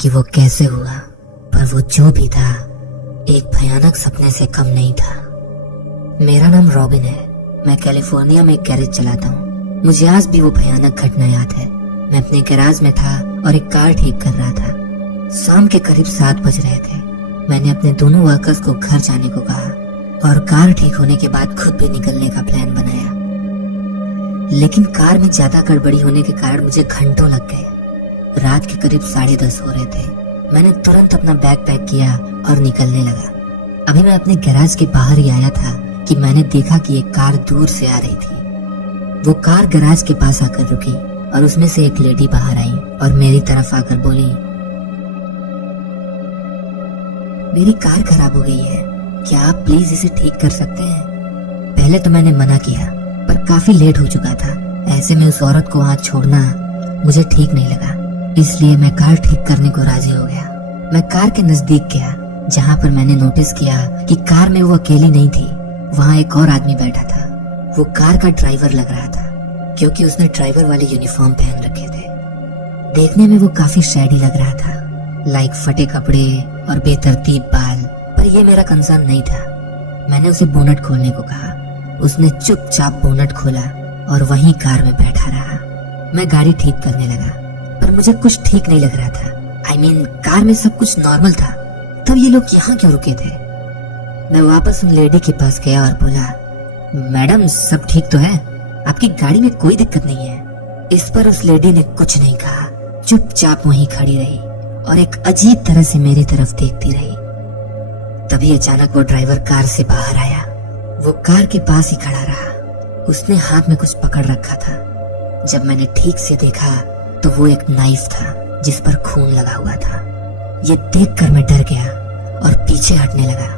कि वो कैसे हुआ, पर वो जो भी था एक भयानक सपने से कम नहीं था। मेरा नाम रॉबिन है। मैं कैलिफोर्निया में एक गैरेज चलाता हूँ। मुझे आज भी वो भयानक घटना याद है। मैं अपने गैराज में था और एक कार ठीक कर रहा था। शाम के करीब 7 बज रहे थे। मैंने अपने दोनों वर्कर्स को घर जाने को कहा और कार ठीक होने के बाद खुद भी निकलने का प्लान बनाया। लेकिन कार में ज्यादा गड़बड़ी होने के कारण मुझे घंटों लग गए। रात के करीब 10:30 हो रहे थे। मैंने तुरंत अपना बैग पैक किया और निकलने लगा। अभी मैं अपने गैराज के बाहर ही आया था कि मैंने देखा कि एक कार दूर से आ रही थी। वो कार गैराज के पास आकर रुकी और उसमें से एक लेडी बाहर आई और मेरी तरफ आकर बोली, मेरी कार खराब हो गई है, क्या आप प्लीज इसे ठीक कर सकते हैं? पहले तो मैंने मना किया, पर काफी लेट हो चुका था। ऐसे में उस औरत को वहां छोड़ना मुझे ठीक नहीं लगा, इसलिए मैं कार ठीक करने को राजी हो गया। मैं कार के नजदीक गया, जहां पर मैंने नोटिस किया कि कार में वो अकेली नहीं थी, वहां एक और आदमी बैठा था। वो कार का ड्राइवर लग रहा था, क्योंकि उसने ड्राइवर वाले यूनिफॉर्म पहन रखे थे। देखने में वो काफी शैडी लग रहा था, लाइक फटे कपड़े और बेतरतीब बाल। पर ये मेरा कंसर्न नहीं था। मैंने उसे बोनट खोलने को कहा। उसने चुपचाप बोनट खोला और वहीं कार में बैठा रहा। मैं गाड़ी ठीक करने लगा, पर मुझे कुछ ठीक नहीं लग रहा था। I mean, कार में सब कुछ नॉर्मल था। तब ये लोग यहाँ क्यों रुके थे? मैं वापस उन लेडी के पास गया और बोला, मैडम सब ठीक तो है? आपकी गाड़ी में कोई दिक्कत नहीं है? इस पर उस लेडी ने कुछ नहीं कहा, चुपचाप वहीं खड़ी रही और एक अजीब तरह से मेरी तरफ देखती रही। तभी अचानक वो ड्राइवर कार से बाहर आया। वो कार के पास ही खड़ा रहा। उसने हाथ में कुछ पकड़ रखा था। जब मैंने ठीक से देखा तो वो एक नाइफ था जिस पर खून लगा हुआ था। ये देखकर मैं डर गया और पीछे हटने लगा।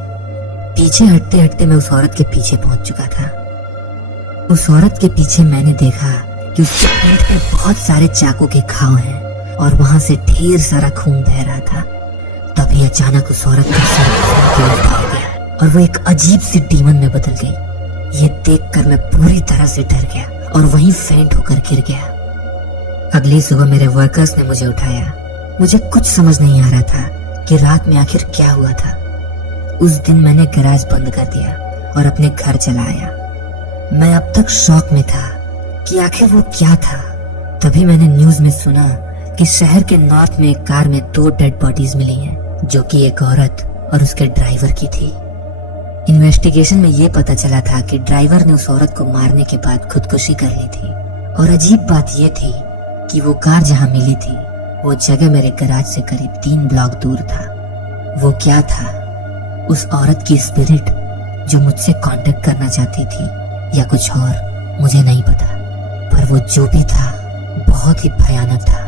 पीछे हटते हटते मैं उस औरत के पीछे पहुंच चुका था। उस औरत के पीछे मैंने देखा कि उसके पेट पे बहुत सारे चाकू के घाव हैं और वहां से ढेर सारा खून बह रहा था। तभी अचानक उस औरत का सर उल्टा हो गया और वो एक अजीब सी डीमन में बदल गई। ये देखकर मैं पूरी तरह से डर गया और वहीं फेंट होकर गिर गया। अगली सुबह मेरे वर्कर्स ने मुझे उठाया। मुझे कुछ समझ नहीं आ रहा था कि रात में आखिर क्या हुआ था। उस दिन मैंने गैराज बंद कर दिया और अपने घर चला आया। मैं अब तक शॉक में था कि आखिर वो क्या था। तभी मैंने न्यूज में सुना कि शहर के नॉर्थ में एक कार में 2 डेड बॉडीज मिली हैं, जो कि एक औरत और उसके ड्राइवर की थी। इन्वेस्टिगेशन में ये पता चला था कि ड्राइवर ने उस औरत को मारने के बाद खुदकुशी कर ली थी। और अजीब बात ये थी कि वो कार जहाँ मिली थी वो जगह मेरे गैराज से करीब 3 ब्लॉक दूर था। वो क्या था? उस औरत की स्पिरिट जो मुझसे कांटेक्ट करना चाहती थी या कुछ और, मुझे नहीं पता। पर वो जो भी था बहुत ही भयानक था।